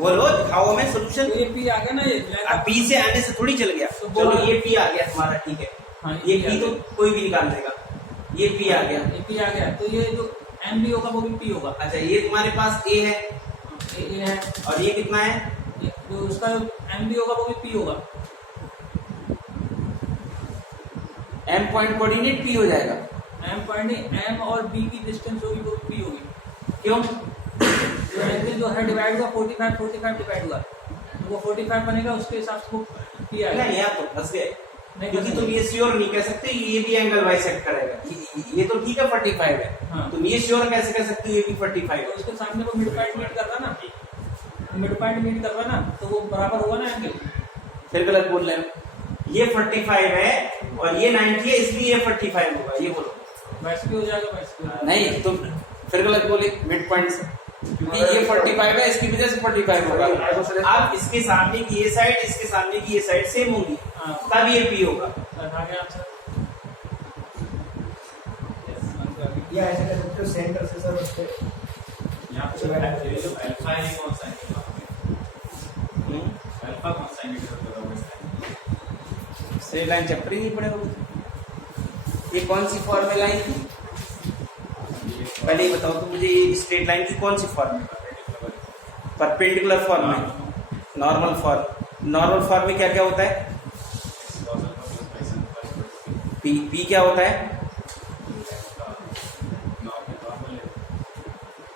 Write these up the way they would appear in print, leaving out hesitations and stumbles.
बोलो, दिखाओ हमें सोल्यूशन। तो ये पी आ गया ना, ये अब पी से आने से थोड़ी चल गया। तो चलो ये पी आ गया तुम्हारा, ठीक है। हाँ, ये पी तो कोई भी निकाल देगा। ये पी आ गया, ये पी आ गया, तो ये जो एम भी होगा वो भी पी होगा। अच्छा ये तुम्हारे पास ए है, ये है, और ये कितना है? जो उसका एम भी होगा वो भी पी होगा। एम पॉइंट कोऑर्डिनेट पी हो जाएगा। एम पॉइंट नहीं, एम और बी की डिस्टेंस होगी वो भी पी होगी। क्यों? जो है डिवाइड हुआ 45 डिवाइड हुआ, तो वो 45 बनेगा, उसके हिसाब से वो पी आएगा। नहीं यार, तो फंस गए, नहीं क्योंकि फंस तुम गए। ये श्योर नहीं कह सकते ये भी एंगल बाइसेक्ट करेगा। ये तो ठीक है 45 है, हाँ। तुम ये श्योर कैसे कह सकते हो ये भी 45 तो है? उसके सामने वो मिड पॉइंट मीट कर रहा ना, मिड पॉइंट मीट कर रहा ना, तो वो बराबर होगा ना एंगल। फिर गलत बोल रहे हो। ये 45 है और ये 90 है, इसलिए ये 45 होगा, ये बोलो। वैसे भी हो जाएगा, वैसे भी हो जाएगा। नहीं, तुम फिर गलत बोले मिड पॉइंट से, क्योंकि ये 45 है, इसकी वजह से 45 होगा। अब इसके सामने की ये साइड, इसके सामने की ये साइड सेम होगी, हाँ। तब ये पी होगा। आगे आंसर या ऐसे कर सकते हो सेंटर से सर उसके यहाँ पे जो अल्फा है कौन सा है? अल्फा कौन सा है? स्ट्रेट लाइन चैप्टर ही नहीं पड़े होगे। ये कौन सी फॉर्मूला लाइन थी? पहले ये बताओ तो मुझे, ये स्ट्रेट लाइन की कौन सी फॉर्म है? परपेंडिकुलर फॉर्म है, नॉर्मल फॉर्म। नॉर्मल फॉर्म में क्या क्या होता है? पी क्या होता है?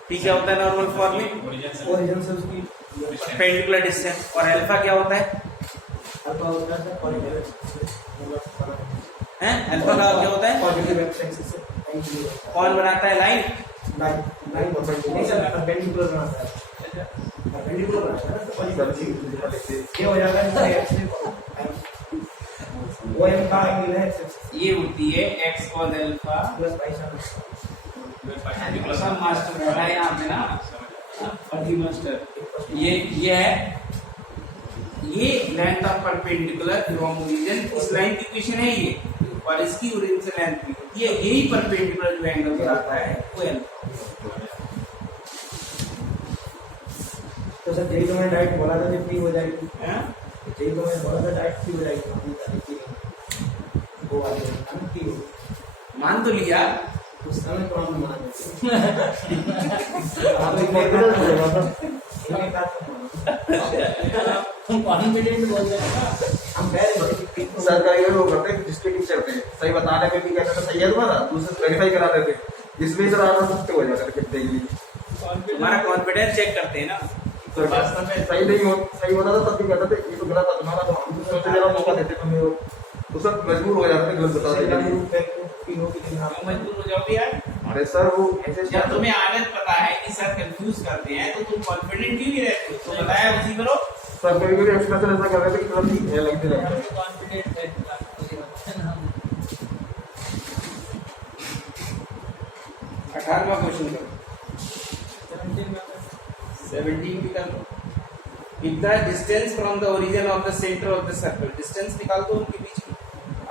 पी क्या होता है नॉर्मल फॉर्म में? ओरिजिन से उसकी परपेंडिकुलर डिस्टेंस। और अल्फा क्या होता है? अल्फा होता है पॉजिटिव हैं? अल्फा का क्या होता है? पॉजिटिव एक्स एक्सिस से कौन बनाता है लाइन? लाइन लाइन नहीं सर, परपेंडिकुलर बनाता है, परपेंडिकुलर बनाता है तो पॉजिटिव ये हो जाता है एक्स से वो एम का एंगल है एक्स ये होती है x cos alpha plus by sine. सब मास्टर बैठा है यहाँ पे ना, फर्जी मास्टर। ये है, ये length of perpendicular from origin, इस लाइन की इक्वेशन है ये, और इसकी ओरिजिन से लेंथ भी होती है। यही परपेंडिकुलर जो एंगल बनाता है वो अल्फा। तो सर यही तो मैंने डायरेक्ट बोला था कि पी हो जाएगी, हैं? यही तो मैंने बोला था डायरेक्ट पी हो जाएगी, वो वाले हम पी हो मान तो लिया, उस समय तो हम मान लेते आप एक कॉन्फिडेंस बोलेगा सर, इन्हें बात कॉन्फिडेंट बोल रहे हैं। हम कह रहे हैं कि सरकारी में वो करते हैं जिसके टीचर थे सही बताने में भी कहते थे सही है तुम्हारा, दूसरे वेरीफाई कराते थे, जिसमें सर आप सकते हो जाकर के डेली हमारा कॉन्फिडेंस चेक करते हैं ना। तो वास्तव में सही नहीं हो, सही होता था तब भी कहते थे ये तो गलत है तुम्हारा, तो हम सबसे ज्यादा मौका देते तुम्हें, तो सब मजबूर हो जाते थे गलत बताते थे। क्यों मजबूर हो जाओगे यार? अरे सर वो ऐसे जब तुम्हें आदत पता है कि सर कंफ्यूज करते हैं तो तुम कॉन्फिडेंट क्यों नहीं रहते हो? तो बताया उसी करो। सर कभी कभी एक्सप्रेशन ऐसा कर रहे थे कि मतलब ठीक है लगते लगते कॉन्फिडेंट है। 18वां क्वेश्चन करो, 17 भी कर लो। If the distance from the origin of the center of the circle, distance निकाल दो उनके बीच की,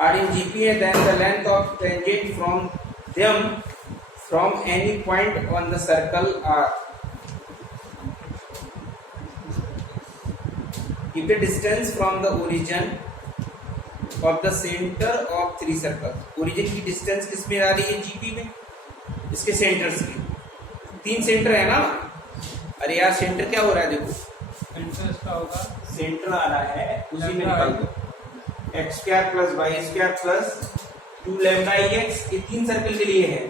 are in GP है, then the length of tangent from them from any point on the circle are. If the distance from the origin of the center of three circles, origin की distance किस में आ रही है? GP में, इसके centres की। 3 centre है ना? अरे यार सेंटर क्या हो रहा है देखो, इंटरेस्ट का होगा, सेंटर आ रहा है, उसी में निकाल दो। X square plus y square plus 2 lambda i x, ये 3 सर्कल के लिए है।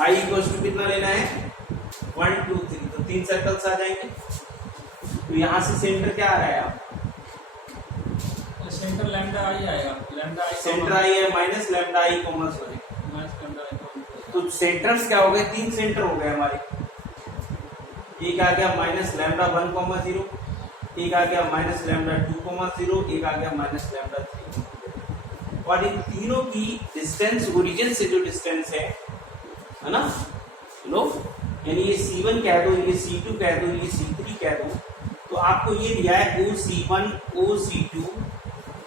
आई इक्वल्स टू कितना लेना है? 1 2 3, तो 3 सर्कल्स आ जाएंगे। तो यहाँ से सेंटर क्या आ रहा है? आप सेंटर लैम्डा आई आएगा, लैम्डा आई सेंटर आई है माइनस लैम्डा आई कॉमन सॉरी, तो सेंटर्स क्या हो गए? 3 सेंटर हो गए हमारे। एक आ गया माइनस लैम्डा 1,0, एक आ गया माइनस लैम्डा 2,0, एक आ गया माइनस लैम्डा 3। और इन तीनों की डिस्टेंस ओरिजिन से जो डिस्टेंस है ना, लो, यानी ये C1 कह दो, ये C2 कह दो, ये C3 कह दो, तो आपको ये दिया है OC1, OC2,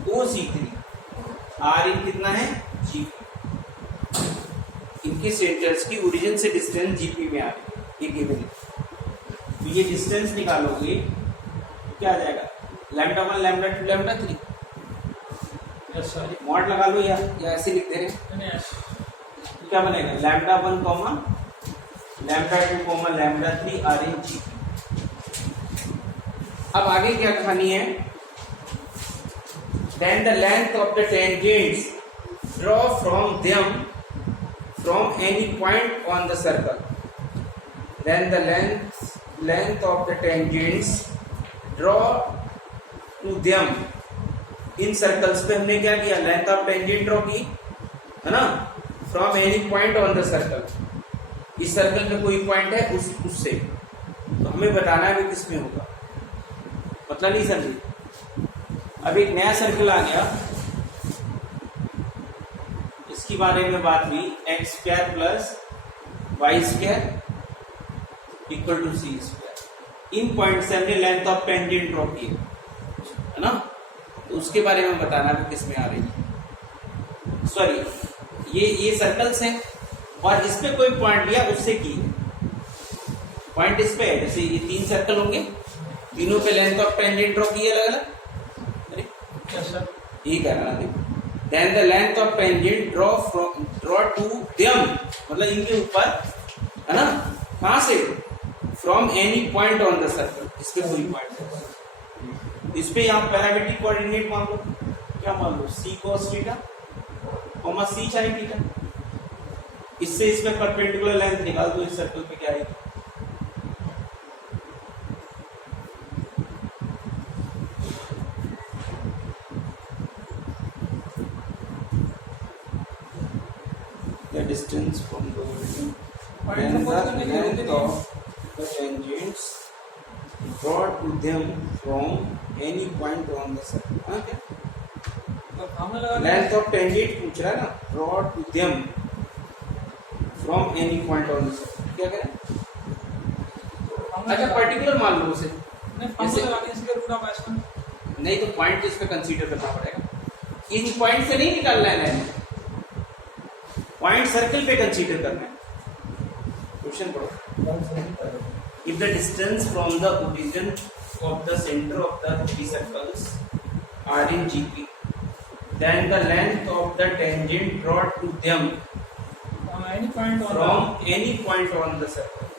OC3, R इन कितना है? GP। इनके सेंटर्स की ओरिजिन से डिस्टेंस GP में आ रही है, ये गिवन है। तो ये डिस्टेंस निकालोगे क्या आ जाएगा, lambda 1 lambda 2 lambda 3। Yes sir. Mod लगा लो या ऐसे लिख दे रहे नहीं तो क्या बनेगा, lambda 1 comma lambda 2 comma lambda 3 are in G. अब आगे क्या कहानी है, then the length of the tangents draw from them from any point on the circle. Then the length of the tangents draw to them. इन circles पे हमने क्या किया, लेंथ ऑफ टेंजेंट ड्रॉ की है ना, from any point on the circle. इस circle में कोई पॉइंट है उससे, तो हमें बताना है कि किस में होगा, मतलब नहीं समझे। अब एक नया सर्कल आ गया, इसके बारे में बात हुई, x square plus y square equal to c square. इन पॉइंट से हमने लेंथ ऑफ टेंजेंट ड्रॉ की है ना, तो उसके बारे में बताना भी किस में आ रही है। सॉरी, ये सर्कल्स हैं और इस पे कोई पॉइंट लिया उससे की पॉइंट इस पे है, जैसे ये 3 सर्कल होंगे, तीनों पे लेंथ ऑफ टेंजेंट ड्रॉ की अलग अलग। अरे यस सर। ये करना देखो, then the length of tangent draw to them, मतलब इनके ऊपर है ना, कहां से, from any point on the circle. इस पे कोई पॉइंट है, इस पे यहाँ पैरामेट्रिक कोऑर्डिनेट मान लो, क्या मान लो, सी cos थीटा कॉमा सी sin थीटा। इससे इसमें परपेंडिकुलर लेंथ निकाल दो, इस सर्कल पे क्या आएगी, the distance from the and the length of the tangents brought to them from any point on the circle। हाँ क्या, लेंथ ऑफ टेंजेंट पूछ रहा है ना, brought to them from any point on the circle, क्या करें, अच्छा particular मान लो उसे, नहीं तो पॉइंट इसका कंसीडर करना पड़ेगा, इन पॉइंट से नहीं निकालना है लेंथ, पॉइंट सर्कल पे कंसीडर करना है। क्वेश्चन पढ़ो, if the distance from the origin of the center of the 3 circles are in GP, then the length of the tangent brought to them from any point on the circle,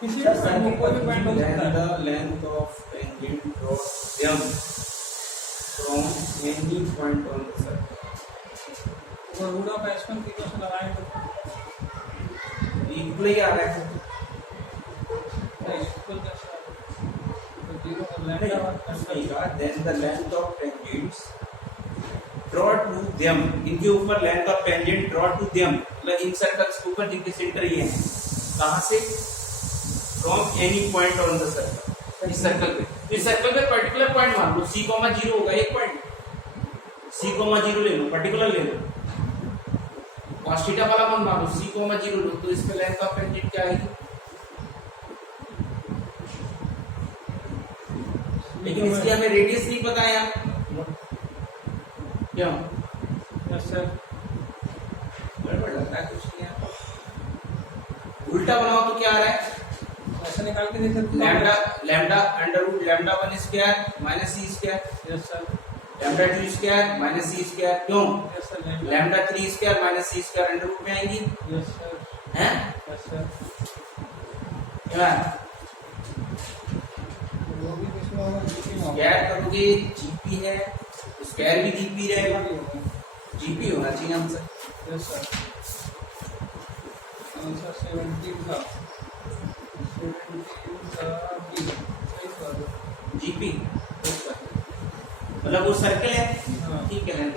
then the length of tangent brought to them from any point on the circle equal ही आ रहा है, then the length of tangents draw to them, इनके ऊपर length of tangent draw to them, मतलब इन circles के ऊपर जिनके सेंटर ये हैं, कहां से, from any point on the circle. इस सर्कल पे, तो इस सर्कल पे पर्टिकुलर पॉइंट मान लो, c, 0 होगा एक पॉइंट, c, 0 ले लो, पर्टिकुलर ले लो, cos थीटा वाला मान लो, c, 0 लो, तो इस पे लेंथ ऑफ टेंजेंट क्या आएगी, लेकिन इसकी हमें रेडियस नहीं पता है यार, क्यों, यस सर। गड़बड़ लगता है कुछ नहीं है, उल्टा बनाओ तो क्या आ रहा है, ऐसा निकाल के देख सकते lambda under root lambda 1 square minus C square, yes sir. Lambda 2 square minus C square, क्यों, yes sir. Lambda 3 square minus C square under root में आएंगी, यस सर। हैं, यस सर। क्या वो भी किसमें होगा, जीपी में होगा। स्क्वायर करोगे जीपी है, स्क्वायर भी जीपी रहेगा, जीपी होना चाहिए आंसर। Yes sir. आंसर 17 था, 17 था बी, सही था जीपी, मतलब वो सर्कल है, हाँ। ठीक है, लेंथ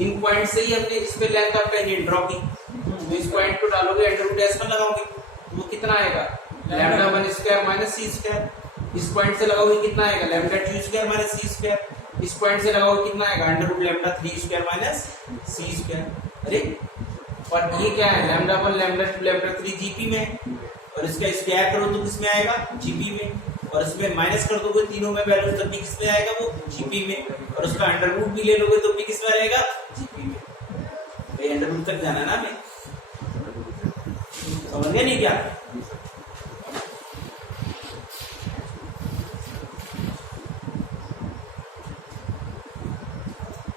इन पॉइंट से ही हमने इस पे लेंथ ऑफ टेंजेंट ड्रॉ की, तो इस पॉइंट को डालोगे अंडर रूट एस पर लगाओगे, वो कितना आएगा, lambda 1 square minus C square, इस पॉइंट से लगाओगे कितना आएगा, lambda 2 square minus C square, इस पॉइंट से लगाओगे कितना आएगा, under root lambda 3 square minus C square. अरे और ये क्या है, लैम्डा 1 लैम्डा 2 लैम्डा 3 जीपी में, और इसका स्क्वायर करो तो किस में आएगा, जीपी में, और इसमें माइनस कर दोगे तीनों में वैल्यू तब भी किस में आएगा, वो जीपी में, और उसका अंडर रूट भी ले लोगे तो भी किस में रहेगा, जीपी में। भाई अंडर रूट तक जाना ना, हमें समझ गया नहीं क्या,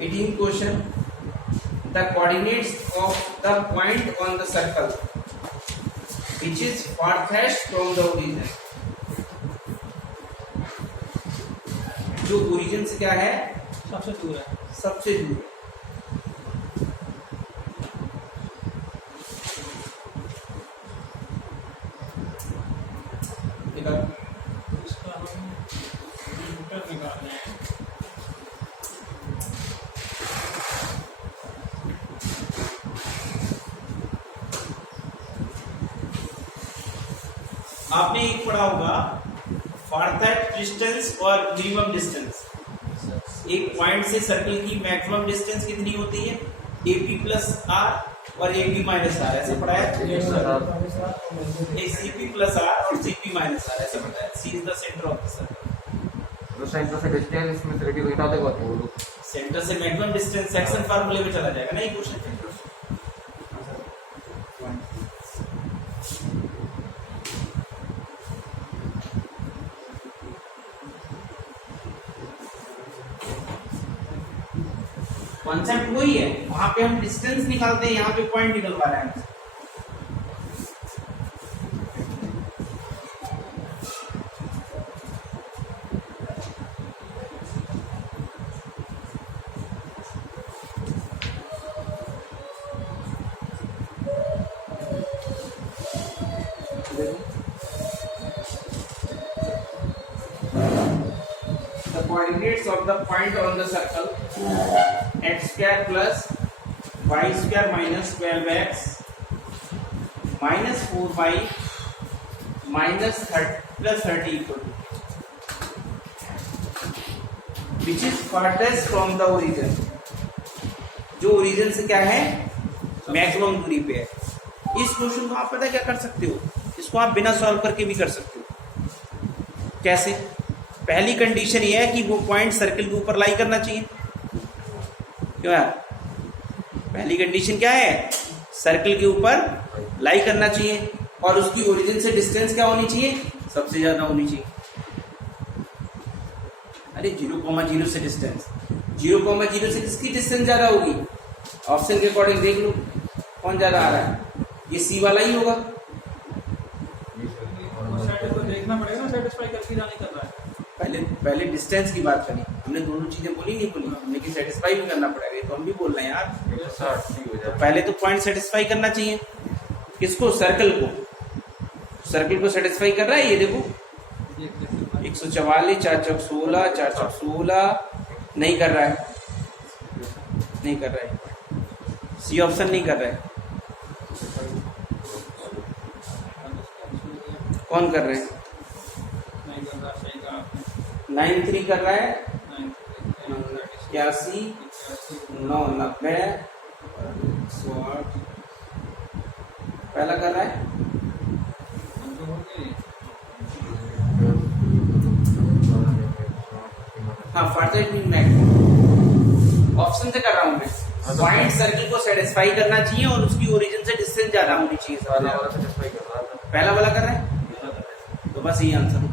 18 question, the coordinates of the point on the circle which is farthest from the origin, जो ओरिजिन से क्या है, सबसे दूर है। सबसे दूर। इसका हम इंटर निकालना है। आपने एक पढ़ा होगा फार्थेस्ट डिस्टेंस और मिनिमम डिस्टेंस। एक पॉइंट से सर्कल की मैक्सिमम डिस्टेंस कितनी होती है, AP प्लस आर और AP माइनस आर, ऐसे पढ़ा है। एक CP प्लस आर और CP माइनस आर, ऐसे पढ़ा है। C is the centre of the circle. जो सेंटर से डिस्टेंस में से रेडियस घटा देगा तो वो लोग सेंटर से मैक्सिमम डिस्टेंस सेक्शन फार्मूले में चला जाएगा ना ये क्वेश्चन। कॉन्सेप्ट वही है, वहां पे हम डिस्टेंस निकालते हैं, यहाँ पे पॉइंट निकलवा रहे हैं। The coordinates of the point on the circle x square plus y square minus 12x minus 4y minus 30 plus 30 equal to, which is farthest from the origin, जो ओरिजिन से क्या है, मैक्सिमम दूरी पे है। इस क्वेश्चन को आप पता क्या कर सकते हो, इसको आप बिना सॉल्व करके भी कर सकते हो। कैसे? पहली कंडीशन ये है कि वो पॉइंट सर्कल के ऊपर लाई करना चाहिए। क्यों यार? पहली कंडीशन क्या है, सर्कल के ऊपर लाई करना चाहिए और उसकी ओरिजिन से डिस्टेंस क्या होनी चाहिए, सबसे ज्यादा होनी चाहिए। अरे 0,0 से डिस्टेंस, 0,0 से किसकी डिस्टेंस ज्यादा होगी? ऑप्शन के अकॉर्डिंग देख लो कौन ज्यादा आ रहा है, ये सी वाला ही होगा। को देखना पड़ेगा, सेटिस्फाई करके जाने कर रहा है। पहले डिस्टेंस की बात करी हमने, दोनों चीजें बोली नहीं बोली, लेकिन सेटिस्फाई भी करना पड़ेगा, ये तो हम भी बोल रहे हैं यार। तो पहले तो पॉइंट सेटिस्फाई करना चाहिए किसको, सर्कल को। सर्कल को सेटिस्फाई कर रहा है, ये देखो 144, 4 चौक 16, 4 चौक 16 नहीं कर रहा है, नहीं कर रहा है, सी ऑप्शन नहीं कर रहा है। कौन कर रहे हैं? 93 कर रहा है, 81, 990, 108 पहला कर रहा है। हाँ, फार्थेस्ट मीन मैक्सिमम ऑप्शन से कर रहा हूँ मैं। पॉइंट सर्कल को सेटिस्फाई करना चाहिए और उसकी ओरिजिन से डिस्टेंस ज्यादा होनी चाहिए। पहला वाला कर रहा है, तो बस यही आंसर हो।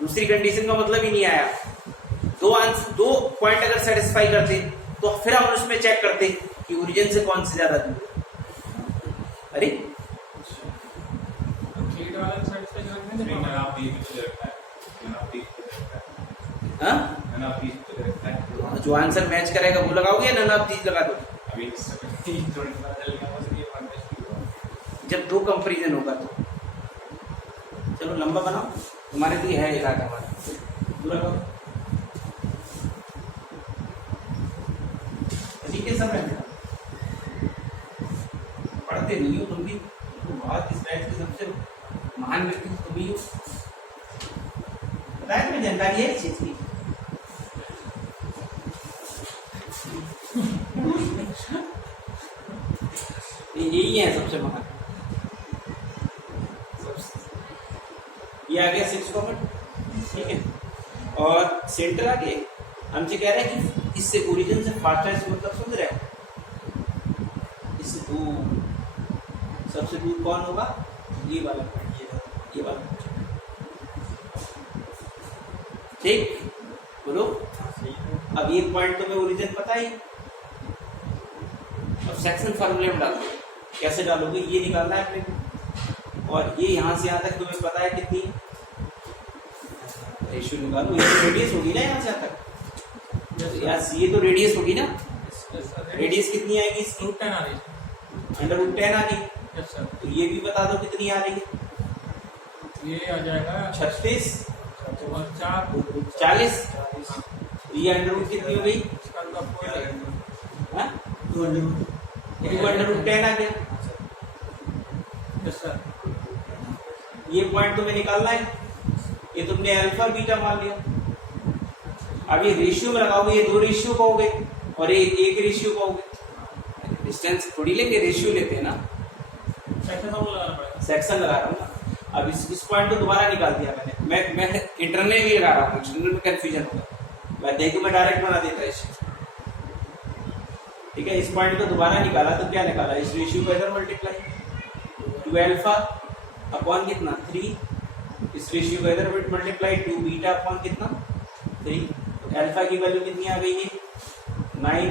दूसरी कंडीशन का मतलब ही नहीं आया। दो पॉइंट अगर सेटिस्फाई करते तो फिर हम उसमें चेक करते कि ओरिजिन से कौन से ज्यादा दूर है। अरे हाँ, जो आंसर मैच करेगा वो लगाओगे, नन ऑफ दीज लगा दो। जब दो कंपैरिजन होगा तो चलो लंबा बनाओ, तुम्हारे लिए है एक आधा हमारा पूरा करो। ठीक है, सब है, पढ़ते नहीं हो तुम भी, तो बहुत इस बैच के सबसे महान व्यक्ति तुम ही हो। बताया तुम्हें जानकारी है इस चीज की। यही है सबसे महान। ये आ गया 6 कॉमन, ठीक है। और सेंटर आ गए, हमसे कह रहे हैं कि इससे ओरिजिन से फास्टेस्ट मतलब समझ रहे हैं, इससे दूर सबसे दूर कौन होगा, ये वाला पॉइंट, ये वाला ठीक बोलो। अब ये पॉइंट तुम्हें ओरिजिन पता ही। अब सेक्शन फार्मूले में डालोगे, कैसे डालोगे ये निकालना है अपने को। और ये यहाँ से यहाँ तक तुम्हें पता है कितनी रेशियो निकालो, ये तो रेडियस होगी ना यहाँ से यहाँ तक, यस ये तो रेडियस होगी ना। रेडियस कितनी आएगी इसकी? √10 आ रही है। √10 आ गई। Yes sir. तो ये भी बता दो कितनी आ रही है? ये आ जाएगा 36 और 4 40। ये अंडर कितनी हो गई? इसका तो आपको हाँ? 2/10 आ गया। Yes sir. ये पॉइंट तुम्हें निकालना है। ये तुमने अल्फा बीटा मान लिया। अब ये रेशियो में लगाओगे, ये 2 रेशियो पाओगे और ये 1 रेशियो पाओगे। डिस्टेंस थोड़ी लेंगे, रेशियो लेते हैं ना। सेक्शन हम लगाना पड़ेगा। सेक्शन लगा रहा हूँ ना। अब इस पॉइंट को दोबारा निकाल दिया मैंने। मैं इंटरनल भी लगा रहा हूँ, एक्सटर्नल में कंफ्यूजन होगा। मैं देखूँ मैं डायरेक्ट बना देता इसे। ठीक है, इस पॉइंट को दोबारा निकाला तो क्या निकाला? इस रेशियो को इधर मल्टीप्लाई 2 अल्फा अपॉन कितना 3। इस रेशियो को इधर मल्टीप्लाई 2 बीटा अपॉन कितना 3। तो अल्फा की वैल्यू कितनी आ गई है 9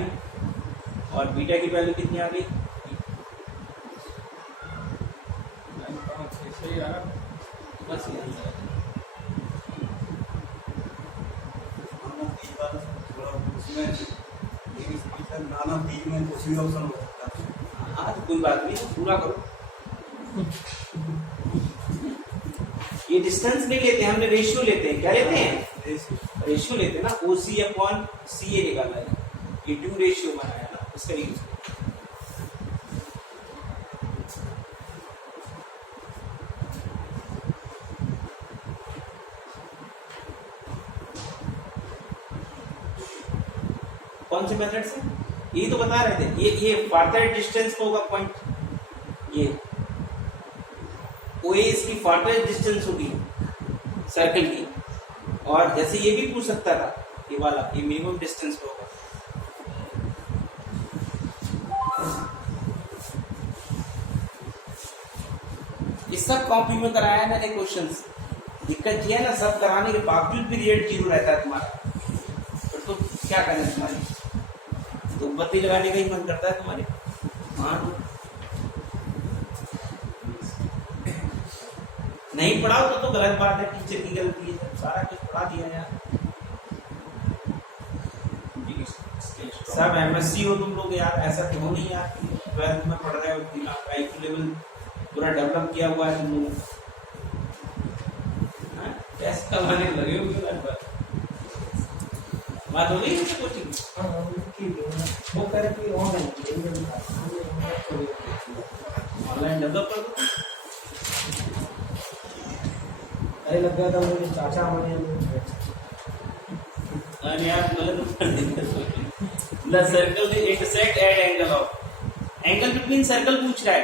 और बीटा की वैल्यू कितनी आ गई? सही यार। बस ये। हाँ तो कोई बात नहीं, पूरा करो। ये डिस्टेंस नहीं लेते हमने, रेशियो लेते हैं। क्या लेते हैं? रेशियो लेते हैं ना। OC अपॉन CA निकाला है, ये 2 रेशियो बनाया ना, उसका यूज। कौन से मेथड से? ये तो बता रहे थे। ये फार्दर डिस्टेंस का होगा पॉइंट। ये OA इसकी फार्दर डिस्टेंस होगी सर्कल की। और जैसे ये भी पूछ सकता था, ये वाला ये मिनिमम डिस्टेंस पे होगा। ये सब कॉपी में कराया मैंने क्वेश्चंस। दिक्कत ये है ना, सब कराने के बावजूद भी रेट 0 रहता है तुम्हारा। तो क्या करें तुम्हारी? तो बत्ती लगाने का ही मन करता है तुम्हारे। हाँ नहीं पढ़ाओ तो गलत बात है, टीचर की गलती है। सारा कुछ पढ़ा दिया यार। सब MSc हो तुम लोग यार, ऐसा तो हो नहीं यार। 12th में पढ़ रहे हो, IQ लेवल पूरा डेवलप किया हुआ है तुम लोगों ने। पैसे कमाने लगे हो। बात हो गई कोचिंग? वो कह रहे कि ऑनलाइन डेवलप कर दो। अरे लग गया था मुझे चाचा हमारे अरे आप गलत कर देते। The circle they intersect at angle of angle between circle पूछ रहा है।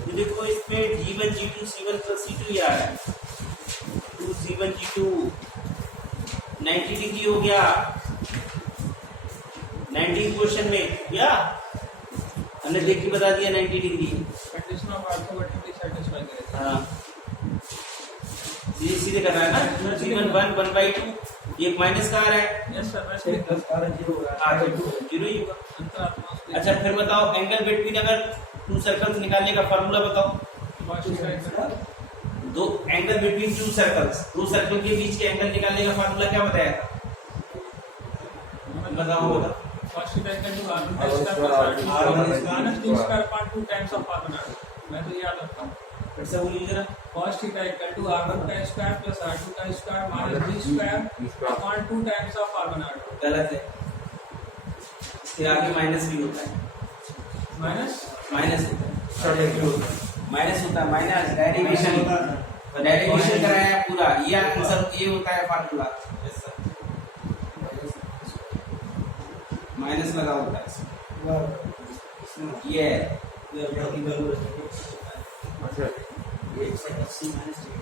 तो देखो इसमें G1 G2 C1 plus C2 आ रहा है। 2 C1 G2 90 डिग्री हो गया 19 क्वेश्चन में, या हमने देख के बता दिया 90 degree. Condition of orthogonality satisfy करेगा। हाँ ये सीधे करना है ना। G1 1/2 ये माइनस का आ रहा है। Yes sir. वैसे से प्लस 0 हो रहा है। 0 ही होगा। अंतरात्मा उसके अच्छा फिर बताओ एंगल बिटवीन अगर 2 सर्कल्स निकालने का फार्मूला बताओ। दो एंगल बिटवीन 2 सर्कल्स, 2 सर्कल के बीच के एंगल निकालने का फार्मूला क्या बताया था? बताओ बताओ। cos theta equal to r1 minus d square upon 2 times of r1 मैं तो याद रखता हूँ। फिर से बोलिए जरा। cos theta equal to r1 का स्क्वायर प्लस r2 का square minus d square upon 2 times of r1 r2। गलत है, इसके आगे माइनस भी होता है। माइनस होता है, माइनस होता है, माइनस डेरिवेशन कराया है पूरा। ये आंसर ये होता है फार्मूला। माइनस लगा होता है ये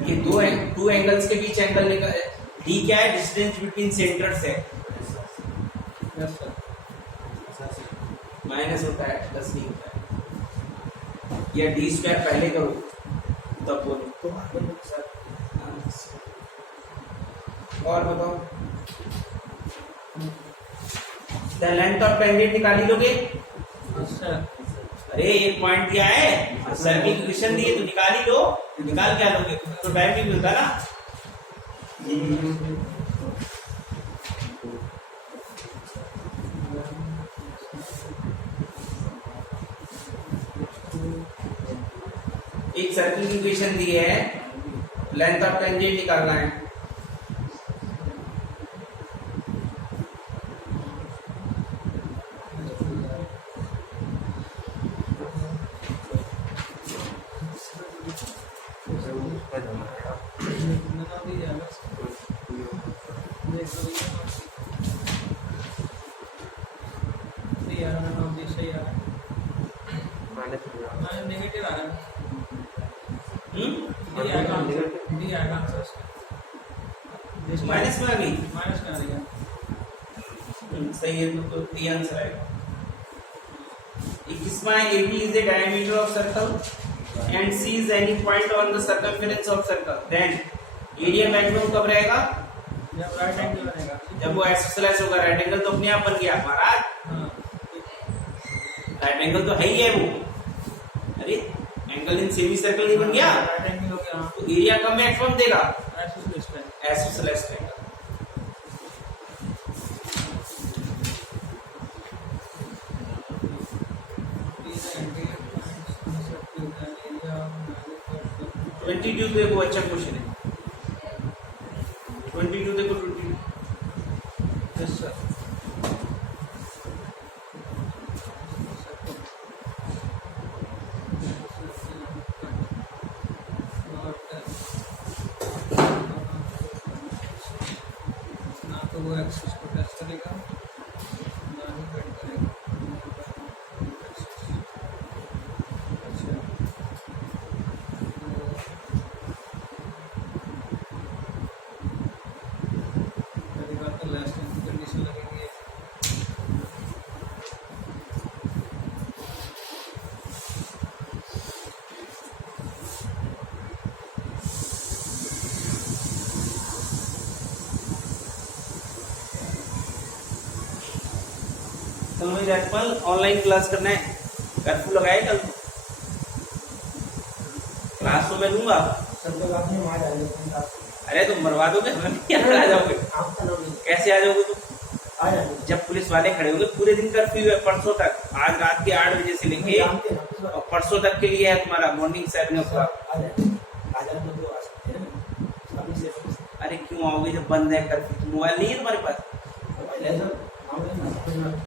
ये दो एंगल्स के बीच एंगल निकाल। डी क्या है? डिस्टेंस बिटवीन सेंटर्स है। माइनस होता है, प्लस नहीं होता है। या डी स्क्वायर पहले करो तब बोलो। और बताओ, द लेंथ ऑफ टेंजेंट निकाली लोगे? अच्छा अरे एक पॉइंट दिया है, सर्किल की इक्वेशन दी है तो निकाल ही लो, निकाल क्या लोगे तो टाइम भी मिलता ना। एक सर्किल की इक्वेशन दी है, लेंथ ऑफ टेंजेंट निकालना है। नेगेटिव आ रहा है, हम्म, डी आएगा आंसर उसका, माइनस में आ गई। माइनस में आ रही है। सही है, तो डी आंसर आएगा। 21वां है, AB is the diameter of circle and C is any point on the circumference of circle, then area maximum कब रहेगा? जब राइट एंगल बनेगा। जब वो एक्सिस होगा। राइट एंगल तो अपने आप बन गया महाराज, हाँ राइट एंगल तो है ही है वो। अरे एंगल इन सेमी सर्कल नहीं बन गया, राइट एंगल हो गया। हाँ तो एरिया कब मैक्सिमम देगा? एक्सिस पे एक्सिस रहेगा। एरिया 22 देखो, अच्छा क्वेश्चन है। 22 देखो, 22 यस सर। ना तो वो एक्सिस को टच करेगा ना ही कट करेगा। अच्छा पहली बात तो लास्ट टाइम की कंडीशन लगेगी। कल में राजपाल ऑनलाइन क्लास करना है, कर्फ्यू लगाए कल तो क्लास तो मैं दूंगा। सब लोग आपने मार डाले थे। अरे तुम मरवा दोगे, हमें क्या आ जाओगे? आपका नाम नहीं कैसे आ जाओगे तुम? आ जाएंगे। जब पुलिस वाले खड़े होंगे, पूरे दिन कर्फ्यू है परसों तक, आज रात के 8 बजे से लेके जानते हैं ना, और परसों तक के लिए है तुम्हारा मॉर्निंग 7 o'clock। आ जाएंगे। आ जाने तो आ सकते हैं। अभी से अरे क्यों आओगे जब बंद है कर्फ्यू? मोबाइल नहीं है तुम्हारे पास? मोबाइल है सर।